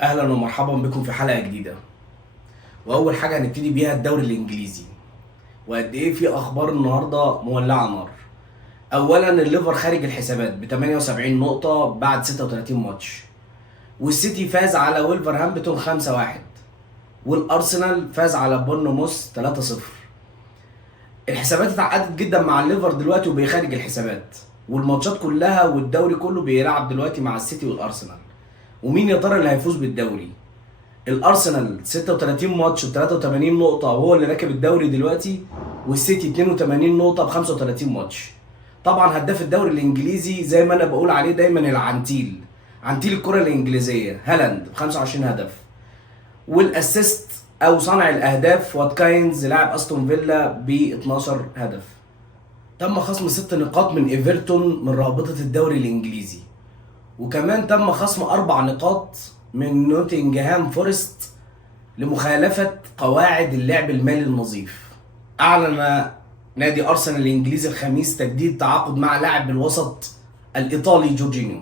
اهلا ومرحبا بكم في حلقه جديده. واول حاجه هنبتدي بيها الدوري الانجليزي، وقد ايه في اخبار النهارده مولعه نار. اولا الليفر خارج الحسابات ب 78 نقطه بعد 36 ماتش، والسيتي فاز على ويلفرهامبتون 5-1، والارسنال فاز على بورنموث 3-0. الحسابات اتعقدت جدا مع الليفر دلوقتي وبيخارج الحسابات، والماتشات كلها والدوري كله بيلعب دلوقتي مع السيتي والارسنال. ومين يا ترى اللي هيفوز بالدوري؟ الارسنال 36 ماتش ب 83 نقطة وهو اللي راكب الدوري دلوقتي، والسيتي 82 نقطة ب 35 ماتش. طبعا هداف الدوري الانجليزي زي ما انا بقول عليه دايما العنتيل، عنتيل الكرة الانجليزية هالاند ب 25 هدف. والاسيست او صانع الاهداف واتكاينز لاعب استون فيلا ب 12 هدف. تم خصم 6 نقاط من ايفرتون من رابطة الدوري الانجليزي، وكمان تم خصم 4 نقاط من نوتنجهام فورست لمخالفة قواعد اللعب المالي النظيف. أعلن نادي أرسنال الإنجليزي الخميس تجديد تعاقد مع لاعب الوسط الإيطالي جورجينيو.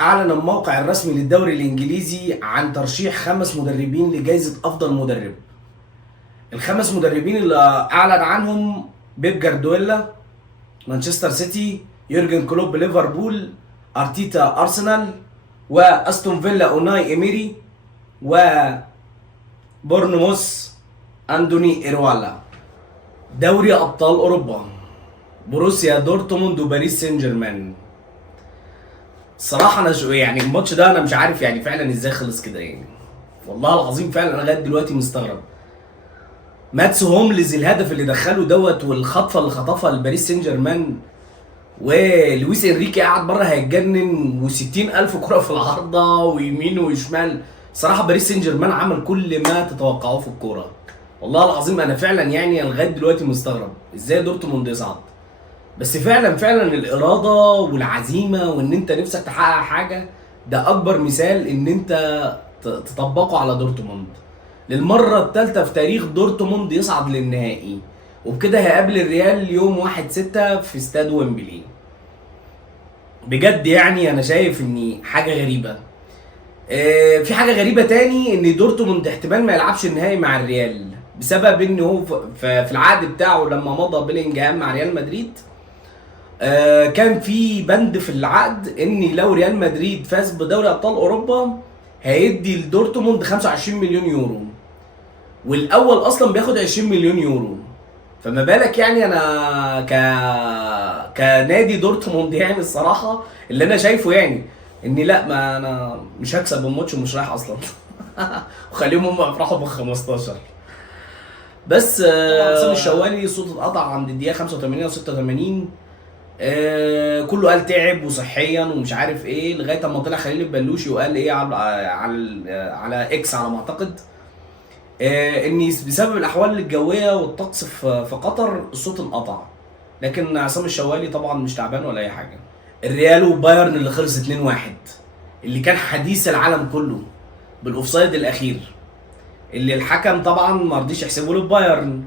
أعلن الموقع الرسمي للدوري الإنجليزي عن ترشيح 5 مدربين لجائزة أفضل مدرب. الخمس مدربين اللي أعلن عنهم: بيب جاردويلا مانشستر سيتي، يورجن كلوب ليفربول، أرتيتا أرسنال، وأستون فيلا أوناي إيميري، وبورنموث أندوني إيروالا. دوري أبطال أوروبا: بروسيا دورتموند وباريس سان جيرمان. الصراحة أنا يعني الماتش ده أنا مش عارف يعني فعلا إزاي خلص كده يعني. والله العظيم فعلا أنا لغاية دلوقتي مستغرب. ماتس هوملز الهدف اللي دخله دوت، والخطفة اللي خطفها لباريس سان جيرمان، ولويس انريكي قاعد بره هيتجنن، و60 الف كرة في العارضة ويمين وشمال. صراحة باريس سان جيرمان عمل كل ما تتوقعوه في الكورة. والله العظيم انا فعلا يعني لغايه دلوقتي مستغرب ازاي دورتموند يصعد. بس فعلا الاراده والعزيمه وان انت نفسك تحقق حاجه، ده اكبر مثال ان انت تطبقه على دورتموند. للمره الثالثه في تاريخ دورتموند يصعد للنهائي، وبكده هيقابل الريال يوم 1/6 في استاد ويمبلي. بجد يعني انا شايف ان حاجه غريبه. في حاجه غريبه تاني، ان دورتموند احتمال ما يلعبش النهائي مع الريال بسبب ان هو في العقد بتاعه لما مضى بيلينجهام مع ريال مدريد. كان في بند في العقد ان لو ريال مدريد فاز بدوري ابطال اوروبا هيدي لدورتموند 25 مليون يورو، والاول اصلا بياخد 20 مليون يورو. فما بالك يعني انا كنادي دورتموند يعني الصراحه اللي انا شايفه يعني ان لا، ما انا مش هكسب الماتش ومش رايح اصلا. وخليهم هم يفرحوا بال 15. بس حسام الشوالي صوت اتقطع عند الدقيقه 85 و86. كله قال تعب وصحيا ومش عارف ايه، لغايه اما طلع خليل البلوشي وقال ايه على اكس على ما اعتقد، ان بسبب الاحوال الجويه والطقس في قطر الصوت انقطع. لكن عصام الشوالي طبعا مش تعبان ولا اي حاجه. الريال وبايرن اللي خلص 2-1، اللي كان حديث العالم كله بالاوفسايد الاخير، اللي الحكم طبعا ما رضيش يحسبه للبايرن.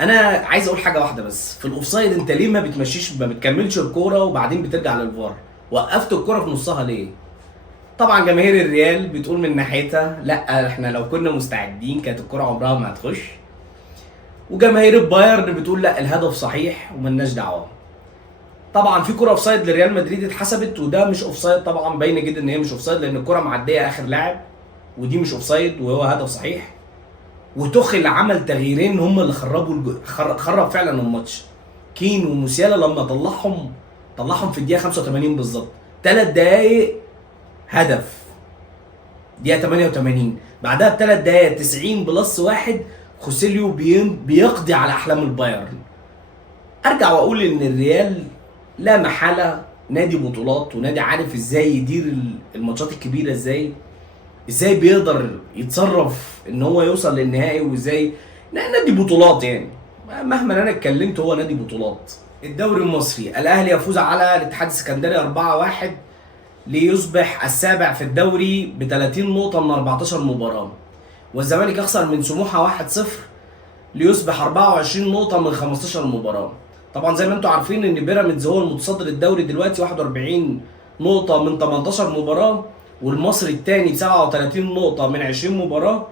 انا عايز اقول حاجه واحده بس في الاوفسايد: انت ليه ما بتكملش الكوره وبعدين بترجع للفار؟ وقفت الكوره في نصها ليه؟ طبعا جماهير الريال بتقول من ناحيتها لا، احنا لو كنا مستعدين كانت الكوره عمرها ما هتخش. وجماهير البايرن بتقول لا، الهدف صحيح وملناش دعوه. طبعا في كوره اوفسايد لريال مدريد اتحسبت، وده مش اوفسايد طبعا، باينه جدا ان هي مش اوفسايد لان الكوره معديه اخر لاعب، ودي مش اوفسايد وهو هدف صحيح. وتوخيل عمل تغييرين هم اللي خرب فعلا الماتش. كين وموسيالا لما طلعهم في الدقيقه 85 بالظبط، 3 دقايق هدف. دقيقه 88 بعدها ب3 دقايق 90 بلس 1 خوسيليو بيقضي على احلام البايرن. ارجع واقول ان الريال لا محاله نادي بطولات، ونادي عارف ازاي يدير الماتشات الكبيره، ازاي بيقدر يتصرف ان هو يوصل للنهائي، وازاي نادي بطولات يعني. مهما انا اتكلمت هو نادي بطولات. الدوري المصري: الاهلي يفوز على الاتحاد السكندري 4-1 ليصبح السابع في الدوري ب 30 نقطة من 14 مباراة. والزمالك يخسر من سموحة 1-0 ليصبح 24 نقطة من 15 مباراة. طبعا زي ما انتم عارفين ان بيراميدز هو المتصدر الدوري دلوقتي 41 نقطة من 18 مباراة، والمصري الثاني ب 37 نقطة من 20 مباراة،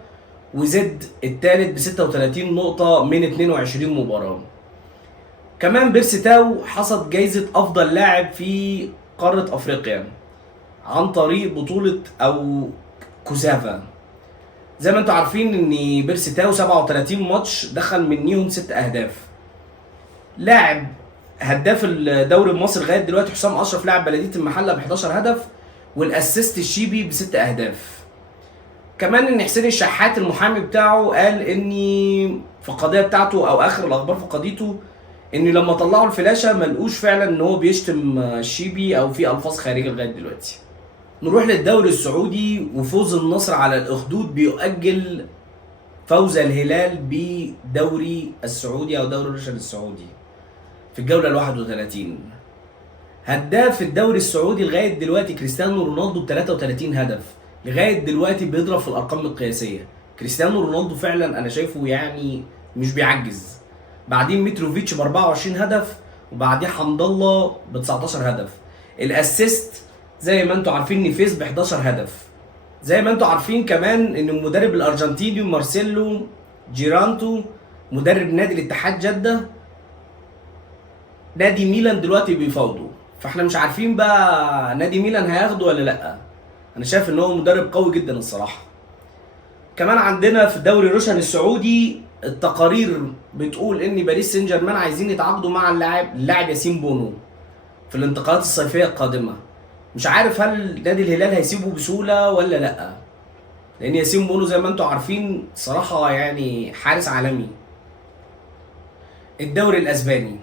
وزد الثالث ب 36 نقطة من 22 مباراة. كمان بيرسي تاو حصد جايزة أفضل لاعب في قارة أفريقيا عن طريق بطولة أو كوزافا. زي ما انتم عارفين ان بيرسي تاو 37 ماتش دخل منيهم 6 أهداف. لاعب هداف الدوري المصري لغايه دلوقتي حسام اشرف لاعب بلديه المحله ب 11 هدف، والاسيست الشيبي ب6 اهداف. كمان ان حسين الشحات المحامي بتاعه قال ان في القضيه بتاعته او اخر الاخبار في قضيته ان لما طلعوا الفلاشه ما لقوش فعلا ان هو بيشتم الشيبي او في الفاظ خارجه لغايه دلوقتي. نروح للدوري السعودي، وفوز النصر على الاخدود بيؤجل فوز الهلال بدوري السعودي او دوري الرشد السعودي في الجوله ال 31. هداف الدوري السعودي لغايه دلوقتي كريستيانو رونالدو ب 33 هدف، لغايه دلوقتي بيضرب في الارقام القياسيه. كريستيانو رونالدو فعلا انا شايفه يعني مش بيعجز. بعدين متروفيتش ب 24 هدف، وبعدين حمد الله ب 19 هدف. الاسيست زي ما انتم عارفين نيفيز ب 11 هدف. زي ما انتم عارفين كمان ان المدرب الارجنتيني مارسيلو جيرانتو مدرب نادي الاتحاد جده نادي ميلان دلوقتي بيفاوضه، فاحنا مش عارفين بقى نادي ميلان هياخده ولا لا. انا شايف ان هو مدرب قوي جدا الصراحه. كمان عندنا في الدوري الروشن السعودي التقارير بتقول ان باريس سان جيرمان عايزين يتعاقدوا مع اللاعب ياسين بونو في الانتقالات الصيفيه القادمه. مش عارف هل نادي الهلال هيسيبه بسهوله ولا لا، لان ياسين بونو زي ما انتم عارفين صراحه يعني حارس عالمي. الدوري الاسباني،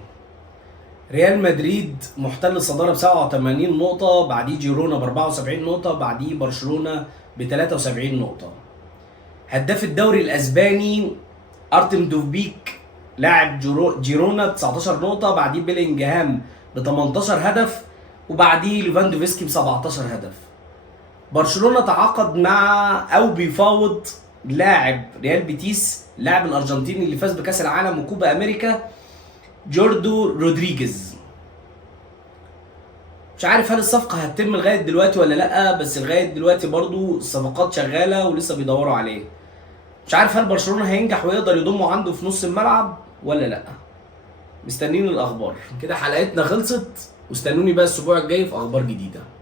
ريال مدريد محتل الصداره ب 87 نقطه، بعديه جيرونا ب 74 نقطه، بعديه برشلونه ب 73 نقطه. هداف الدوري الاسباني ارتم دوفبيك لاعب جيرونا ب 19 نقطه، بعديه بيلينجهام ب 18 هدف، وبعديه ليفاندوفسكي ب 17 هدف. برشلونه تعاقد مع او بيفاوض لاعب ريال بيتيس، لاعب الارجنتيني اللي فاز بكاس العالم وكوبا امريكا، جوردو رودريجيز. مش عارف هل الصفقه هتتم لغايه دلوقتي ولا لا، بس لغايه دلوقتي برضو الصفقات شغاله ولسه بيدوروا عليه. مش عارف هل برشلونه هينجح ويقدر يضمه عنده في نص الملعب ولا لا. مستنيين الاخبار. كده حلقتنا خلصت، واستنوني بقى الاسبوع الجاي في اخبار جديده.